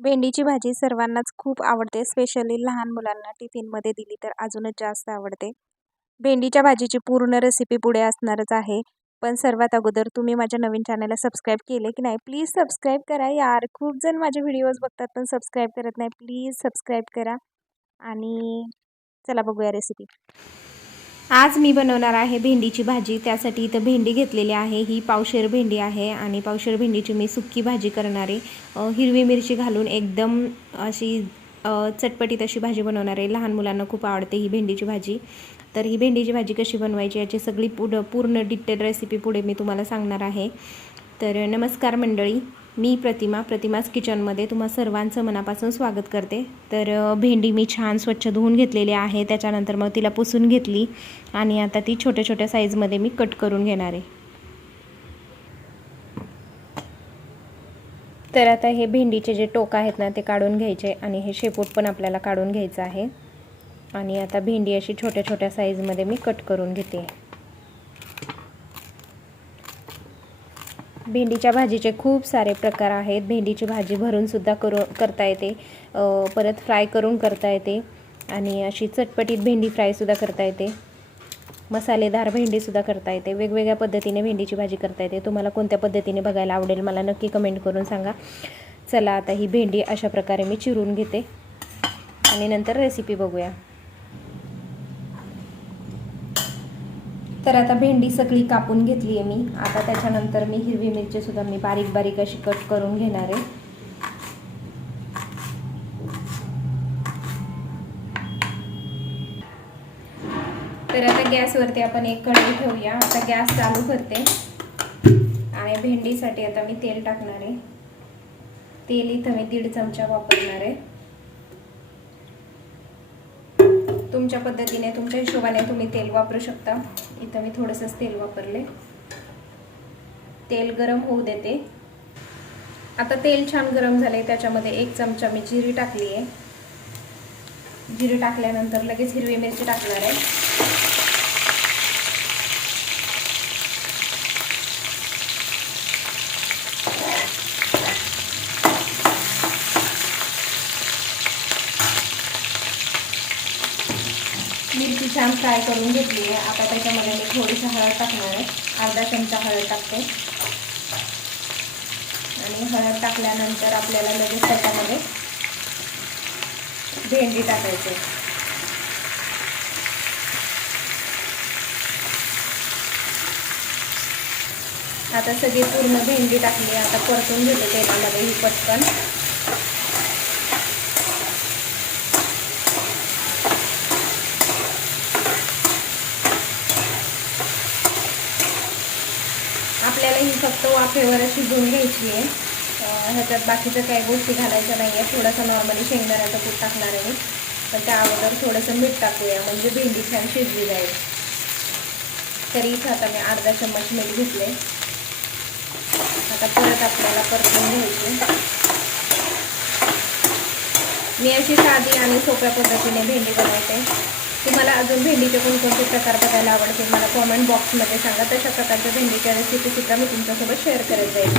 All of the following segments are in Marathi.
भेंडीची भाजी सर्वांनाच खूप आवडते. स्पेशली लहान मुलांना टिफिनमध्ये दिली तर अजूनच जास्त आवडते. भेंडीच्या भाजीची पूर्ण रेसिपी पुढे असणारच आहे. पण सर्वात अगोदर तुम्ही माझ्या नवीन चॅनलला सबस्क्राईब केले की नाही, प्लीज सबस्क्राईब करा यार. खूप जण माझे व्हिडिओज बघतात पण सबस्क्राईब करत नाही. प्लीज सबस्क्राईब करा. आणि चला बघूया रेसिपी. आज मी बनवणार आहे भेंडीची भाजी. त्यासाठी इथं भेंडी घेतलेली आहे. ही पावशेर भेंडी आहे आणि पावशेर भेंडीची मी सुक्की भाजी करणार आहे. हिरवी मिरची घालून एकदम अशी चटपटीत अशी भाजी बनवणार आहे. लहान मुलांना खूप आवडते ही भेंडीची भाजी. तर ही भेंडीची भाजी कशी बनवायची याची सगळी पूर्ण डिटेल रेसिपी पुढे मी तुम्हाला सांगणार आहे. तर नमस्कार मंडळी, मी प्रतिमाज किचनमध्ये तुम्हा सर्वांचं मनापासून स्वागत करते. तर भेंडी मी छान स्वच्छ धुवून घेतलेली आहे. त्याच्यानंतर मग तिला पुसून घेतली आणि आता ती छोट्या छोट्या साईजमध्ये मी कट करून घेणार आहे. तर आता हे भेंडीचे जे टोक आहेत ना ते काढून घ्यायचे आणि हे शेपूट पण आपल्याला काढून घ्यायचं आहे. आणि आता भेंडी अशी छोट्या छोट्या साईजमध्ये मी कट करून घेते. भेंडीच्या भाजीचे खूप सारे प्रकार आहेत. भेंडीची भाजी भरून सुद्धा करता येते, परत फ्राय करून करता येते आणि अशी चटपटीत भेंडी फ्रायसुद्धा करता येते, मसालेदार भेंडीसुद्धा करता येते. वेगवेगळ्या पद्धतीने भेंडीची भाजी करता येते. तुम्हाला कोणत्या पद्धतीने बघायला आवडेल मला नक्की कमेंट करून सांगा. चला आता ही भेंडी अशा प्रकारे मी चिरून घेते आणि नंतर रेसिपी बघूया. तर आता भेंडी सगळी कापून घेतली आहे मी. आता त्याच्यानंतर मी हिरवी मिरची सुद्धा मी बारीक बारीक अशी कट करून घेणार आहे. तर आता गॅसवरती आपण एक कढई ठेवूया. आता गॅस चालू करते आणि भेंडीसाठी आता मी तेल टाकणार आहे. तेल इथं मी 1.5 चमचा वापरणार आहे. तुमच्या पद्धतीने तुमच्या हिशोबाने तुम्ही तेल वापरू शकता. इथं मी थोडंसंच तेल वापरले. तेल गरम होऊ देते. आता तेल छान गरम झाले. त्याच्यामध्ये 1 चमचा मी जिरी टाकली आहे. जिरी टाकल्यानंतर लगेच हिरवी मिरची टाकणार आहे. मिरची छान फ्राय करून घेतली आहे. आता त्याच्यामध्ये मी थोडीशी हळद टाकणार आहे. अर्धा चमचा हळद टाकते आणि हळद टाकल्यानंतर आपल्याला लगेच त्याच्यामध्ये भेंडी टाकायची. आता सगळी पूर्ण भेंडी टाकली. आता परतून घेते तेलामध्ये ही पटकन. आपल्याला ही फक्त वाफेवर शिजवून घ्यायची आहे. ह्याच्यात बाकीच्या काही गोष्टी घालायच्या नाही आहे. थोडंसं नॉर्मली शेंगदाण्याचं कूट टाकणार आहे मी, पण त्या अगोदर थोडंसं मीठ टाकूया म्हणजे भेंडी छान शिजली जाईल. तरी इथं आता मी अर्धा चम्मच मीठ घेतले. आता परत आपल्याला परतून घ्यायची. मी अशी साधी आणि सोप्या पद्धतीने भेंडी बनवते. तुम्हाला अजून भेंडीचे कोणकोणते प्रकार बघायला आवडतील मला कॉमेंट बॉक्समध्ये सांगा. तशा प्रकारच्या भेंडीच्या रेसिपीसुद्धा मी तुमच्यासोबत शेअर करत जाईल.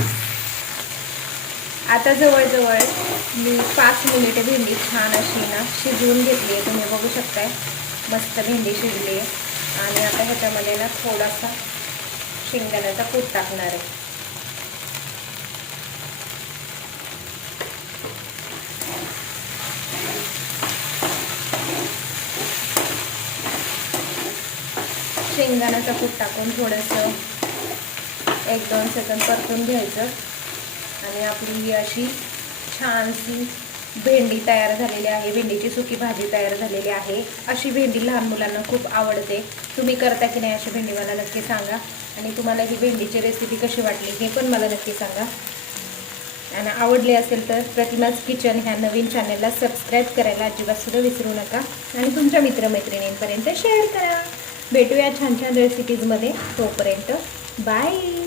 आता जवळजवळ मी 5 मिनिटे भेंडी छान अशी ना शिजवून घेतली आहे. तुम्ही बघू शकताय मस्त भेंडी शिजली आहे. आणि आता ह्याच्यामध्ये ना थोडासा शेंगदाण्याचा कूट टाकणार आहे. शेंगदाण्याचा कूट टाकून थोडंसं 1-2 सेकंद परतून घ्यायचं आणि आपली ही अशी छानशी भेंडी तयार झालेली आहे. भेंडीची सुकी भाजी तयार झालेली आहे. अशी भेंडी लहान मुलांना खूप आवडते. तुम्ही करता की नाही अशी भेंडी मला नक्की सांगा. आणि तुम्हाला ही भेंडीची रेसिपी कशी वाटली हे पण मला नक्की सांगा. आणि आवडले असेल तर प्रतिमाज किचन ह्या नवीन चॅनलला सबस्क्राईब करायला अजिबातसुद्धा विसरू नका आणि तुमच्या मित्रमैत्रिणींपर्यंत शेअर करा. भेटूया छान छान रेसिपीजमध्ये. तोपर्यंत बाय.